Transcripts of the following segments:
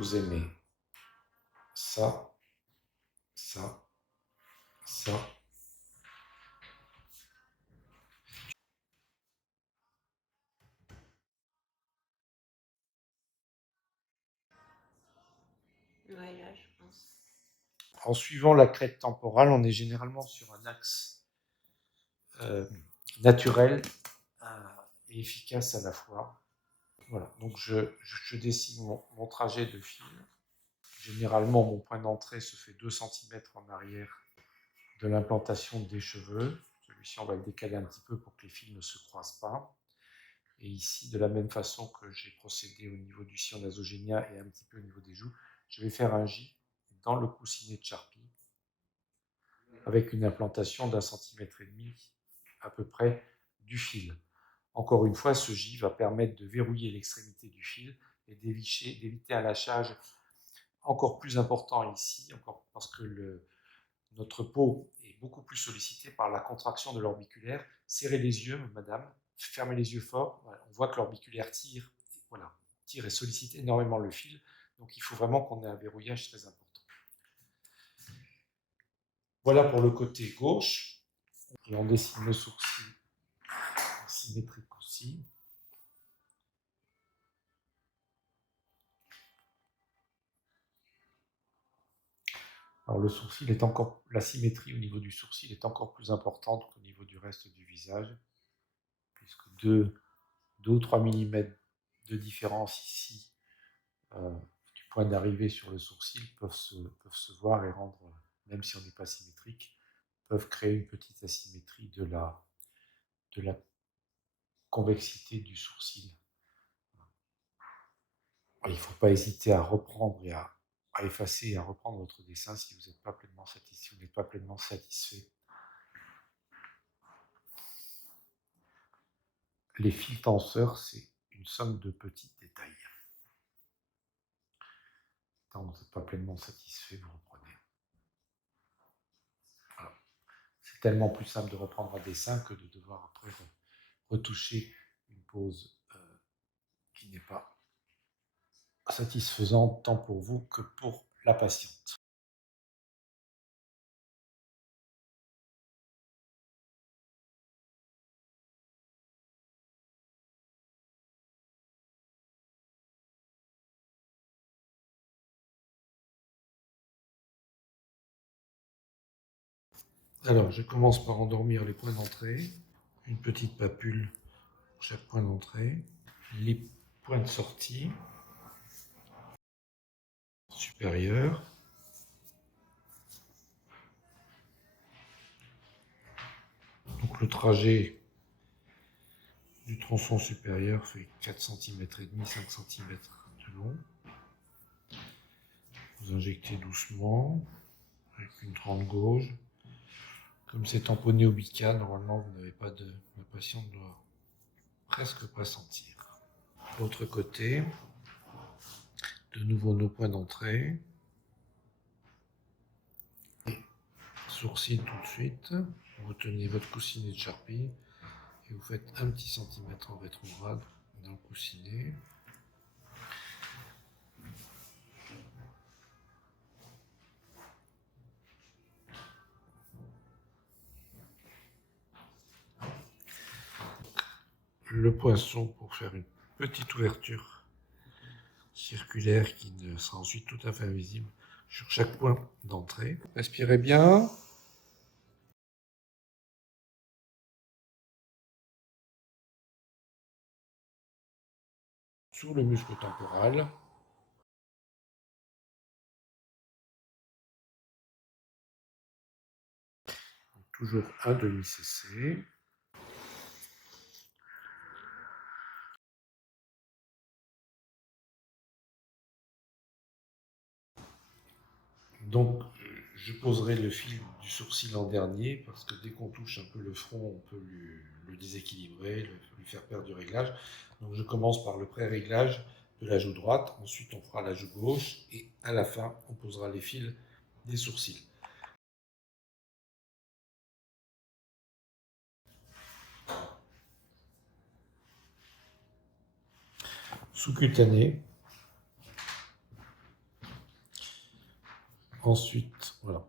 vous aimez ça, ça, ça. Ouais, là, je pense. En suivant la crête temporale, on est généralement sur un axe naturel et efficace à la fois. Voilà, donc je dessine mon trajet de fil. Généralement, mon point d'entrée se fait 2 cm en arrière de l'implantation des cheveux. Celui-ci, on va le décaler un petit peu pour que les fils ne se croisent pas. Et ici, de la même façon que j'ai procédé au niveau du sillon nasogénien et un petit peu au niveau des joues, je vais faire un J dans le coussinet de Charpie avec une implantation d'1,5 cm à peu près du fil. Encore une fois, ce J va permettre de verrouiller l'extrémité du fil et d'éviter un lâchage encore plus important ici, parce que notre peau est beaucoup plus sollicitée par la contraction de l'orbiculaire. Serrez les yeux, madame, fermez les yeux fort. Voilà, on voit que l'orbiculaire tire, voilà, tire et sollicite énormément le fil. Donc il faut vraiment qu'on ait un verrouillage très important. Voilà pour le côté gauche. Et on dessine le sourcil symétrique aussi. Alors le sourcil est encore, la symétrie au niveau du sourcil est encore plus importante qu'au niveau du reste du visage, puisque 2 ou 3 mm de différence ici du point d'arrivée sur le sourcil peuvent se voir et rendre, même si on n'est pas symétrique, peuvent créer une petite asymétrie de la convexité du sourcil. Il ne faut pas hésiter à reprendre et à effacer et à reprendre votre dessin si vous n'êtes pas pleinement satisfait, si vous n'êtes pas pleinement satisfait. Les fils tenseurs, c'est une somme de petits détails. Quand vous n'êtes pas pleinement satisfait, vous reprenez. Voilà. C'est tellement plus simple de reprendre un dessin que de devoir après retoucher une pose qui n'est pas satisfaisante tant pour vous que pour la patiente. Alors, je commence par endormir les points d'entrée, une petite papule pour chaque point d'entrée, les points de sortie supérieurs, donc le trajet du tronçon supérieur fait 4 cm et demi, 5 cm de long. Vous injectez doucement avec une trente gauge. Comme c'est tamponné au bica, normalement vous n'avez pas de. La patiente ne doit presque pas sentir. L'autre côté, de nouveau nos points d'entrée. Sourcil tout de suite. Vous tenez votre coussinet de Charpie et vous faites un petit centimètre en rétrograde dans le coussinet. Le poinçon pour faire une petite ouverture circulaire qui ne sera ensuite tout à fait invisible sur chaque point d'entrée. Respirez bien. Sous le muscle temporal. Toujours un demi-cc. Donc, je poserai le fil du sourcil en dernier, parce que dès qu'on touche un peu le front, on peut le déséquilibrer, lui faire perdre du réglage. Donc, je commence par le pré-réglage de la joue droite, ensuite on fera la joue gauche, et à la fin, on posera les fils des sourcils. Sous-cutané, Ensuite, voilà.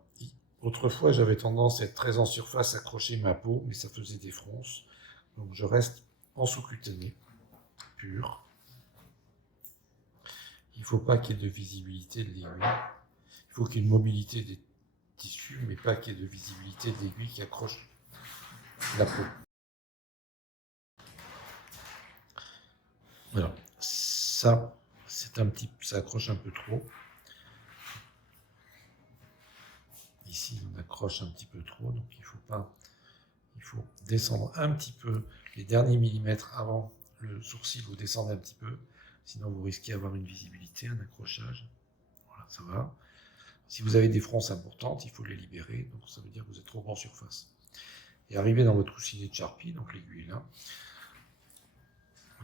Autrefois, j'avais tendance à être très en surface, accrocher ma peau, mais ça faisait des fronces. Donc je reste en sous-cutané, pur. Il ne faut pas qu'il y ait de visibilité de l'aiguille. Il faut qu'il y ait une mobilité des tissus, mais pas qu'il y ait de visibilité de l'aiguille qui accroche la peau. Voilà. Ça, ça accroche un peu trop. Ici, on accroche un petit peu trop, donc il faut descendre un petit peu les derniers millimètres avant le sourcil, vous descendez un petit peu, sinon vous risquez d'avoir une visibilité, un accrochage. Voilà, ça va. Si vous avez des fronces importantes, il faut les libérer, donc ça veut dire que vous êtes trop en surface. Et arrivé dans votre coussinet de Sharpie, donc l'aiguille est là,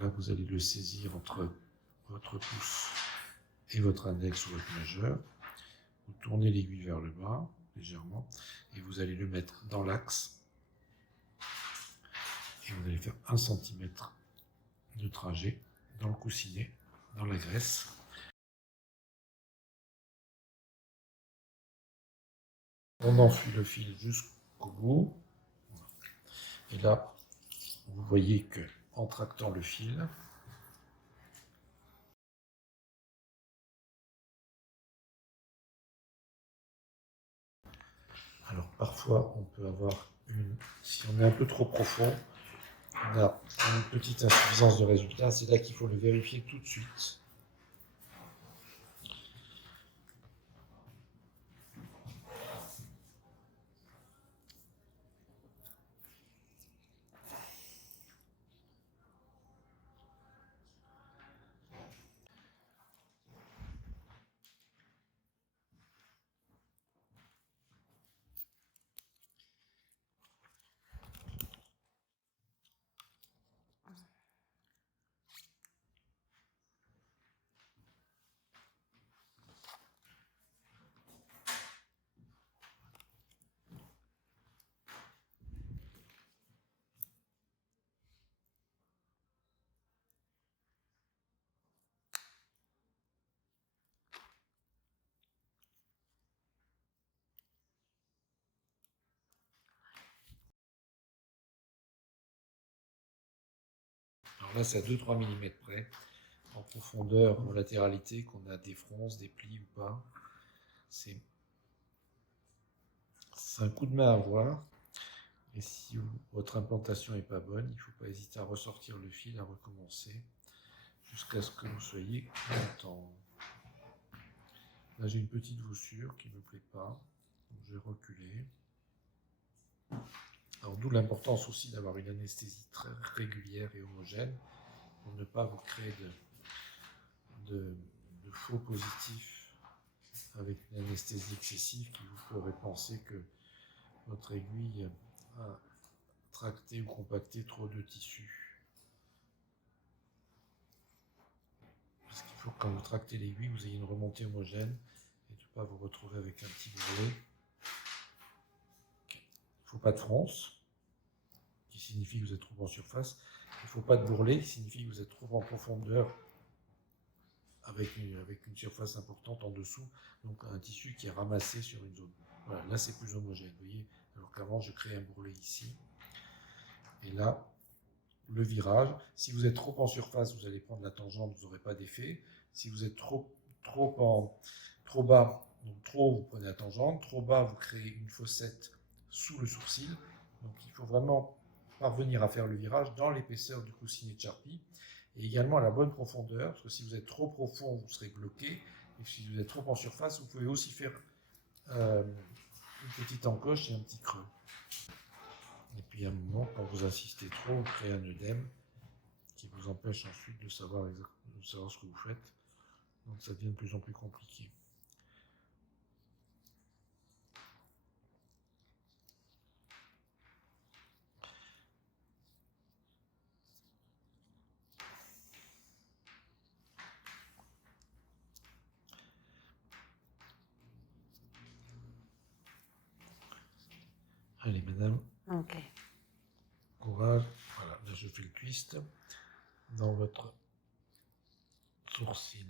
là vous allez le saisir entre votre pouce et votre index ou votre majeur. Vous tournez l'aiguille vers le bas, légèrement, et vous allez le mettre dans l'axe. Et vous allez faire 1 cm de trajet dans le coussinet, dans la graisse. On enfuit le fil jusqu'au bout. Et là, vous voyez que en tractant le fil, alors parfois on peut avoir si on est un peu trop profond, on a une petite insuffisance de résultat, c'est là qu'il faut le vérifier tout de suite. Alors là, c'est à 2-3 mm près, en profondeur, en latéralité, qu'on a des fronces, des plis ou pas. C'est un coup de main à avoir. Et si votre implantation n'est pas bonne, il ne faut pas hésiter à ressortir le fil, à recommencer, jusqu'à ce que vous soyez content. Là, j'ai une petite voussure qui ne me plaît pas, donc je vais reculer. Alors, d'où l'importance aussi d'avoir une anesthésie très régulière et homogène, pour ne pas vous créer de faux positifs avec une anesthésie excessive qui vous ferait penser que votre aiguille a tracté ou compacté trop de tissu. Parce qu'il faut que quand vous tractez l'aiguille, vous ayez une remontée homogène et de ne pas vous retrouver avec un petit bourrelet. Il ne faut pas de fronce, qui signifie que vous êtes trop en surface. Il ne faut pas de bourrelet, qui signifie que vous êtes trop en profondeur avec une surface importante en dessous, donc un tissu qui est ramassé sur une zone. Voilà, là c'est plus homogène, vous voyez, alors qu'avant je crée un bourrelet ici. Et là, le virage, si vous êtes trop en surface, vous allez prendre la tangente, vous n'aurez pas d'effet. Si vous êtes trop bas, donc trop haut, vous prenez la tangente, trop bas, vous créez une fossette sous le sourcil. Donc il faut vraiment parvenir à faire le virage dans l'épaisseur du coussinet de Sharpie et également à la bonne profondeur, parce que si vous êtes trop profond, vous serez bloqué, et si vous êtes trop en surface, vous pouvez aussi faire une petite encoche et un petit creux. Et puis à un moment, quand vous insistez trop, vous créez un œdème qui vous empêche ensuite de savoir ce que vous faites. Donc ça devient de plus en plus compliqué. Allez, madame. Ok. Courage. Voilà, là je fais le twist dans votre sourcil.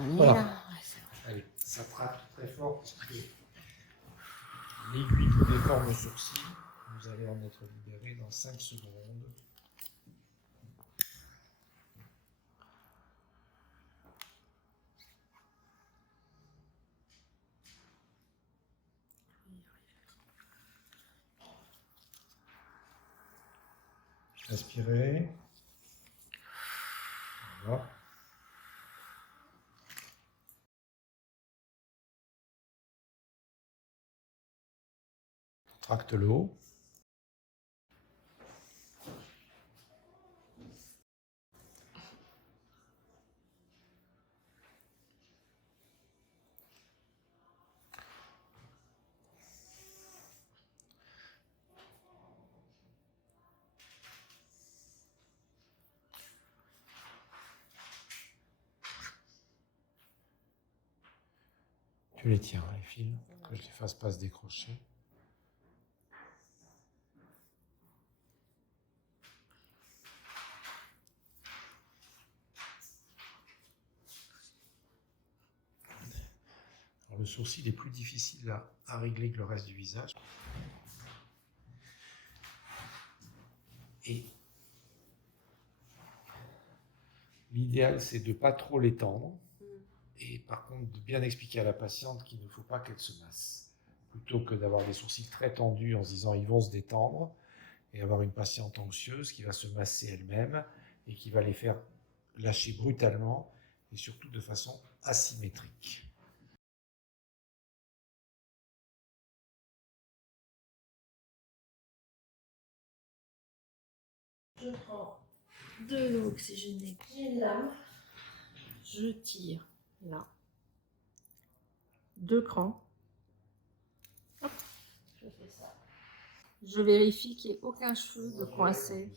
On y Voilà. est là. Ouais, c'est bon. Allez, ça frappe très fort parce que l'aiguille vous déforme le sourcil. Vous allez en être libéré dans 5 secondes. Inspirez. Voilà. Contracte le haut. Tu les tiens, les fils, que je les fasse pas se décrocher. Alors, le sourcil est plus difficile à régler que le reste du visage. Et l'idéal, c'est de ne pas trop l'étendre. Et par contre, de bien expliquer à la patiente qu'il ne faut pas qu'elle se masse. Plutôt que d'avoir des sourcils très tendus en se disant ils vont se détendre, et avoir une patiente anxieuse qui va se masser elle-même et qui va les faire lâcher brutalement et surtout de façon asymétrique. Je prends de l'eau oxygénée qui est là. Je tire là. 2 crans. Hop, je fais ça. Je vérifie qu'il n'y ait aucun cheveu de coincé.